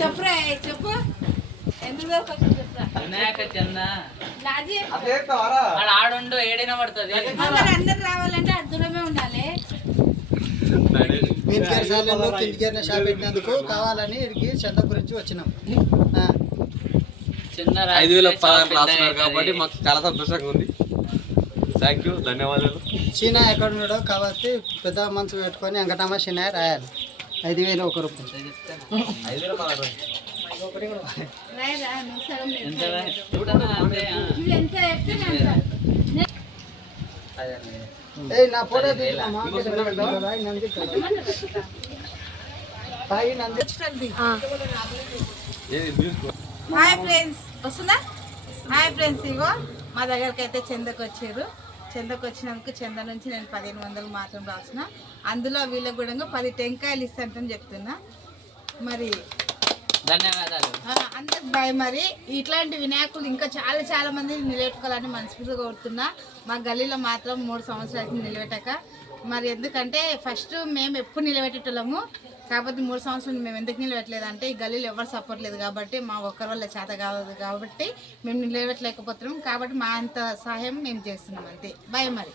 చెప్పురా చెప్పు ఎందుకు ఆడుండు ఏడైనా పడుతుంది అందరు రావాలంటే అటు దూరమే ఉండాలి. షాప్ పెట్టినందుకు కావాలని ఇక్కడికి చంద గురించి వచ్చినాం. 5,000 రాస్తున్నారు కాబట్టి మాకు చాలా సంతోషంగా ఉంది. థ్యాంక్ యూ, ధన్యవాదాలు. చీనా ఎక్కడ ఉన్నాడో కాబట్టి పెద్ద మనసు పెట్టుకొని వెంకటమ్మ చిన్న రాయాలి. 5,000 1 రూపాయి. నా ఫోటో హాయ్ ఫ్రెండ్స్ వస్తుందా? హాయ్ ఫ్రెండ్స్, ఇగో మా దగ్గరికి అయితే చందకు వచ్చారు. చందకు వచ్చినందుకు చంద నుంచి నేను 1,500 మాత్రం రాసిన. అందులో వీళ్ళకి కూడా 10 టెంకాయలు ఇస్తాంటని చెప్తున్నా. మరి ధన్యవాదాలు అందరికి బాయ్. మరి ఇట్లాంటి వినాయకులు ఇంకా చాలా చాలా మంది నిలబెట్టుకోవాలని మనస్ఫూర్తిగా కోరుతున్నా. మా గల్లీలో మాత్రం 3 సంవత్సరాలు అయితే నిలబెట్టక. మరి ఎందుకంటే ఫస్ట్ మేము ఎప్పుడు నిలబెట్టేటోళ్ళము, కాకపోతే 3 సంవత్సరాలు మేము ఎందుకు నిలబెట్టలేదంటే ఈ గల్లీలో ఎవరు సపోర్ట్ లేదు కాబట్టి, మా ఒక్కరి వల్ల చేత కాదు కాబట్టి మేము నిలబెట్టలేకపోతున్నాం. కాబట్టి మా అంత సహాయం మేము చేస్తున్నాం అంతే. బాయ్ మరి.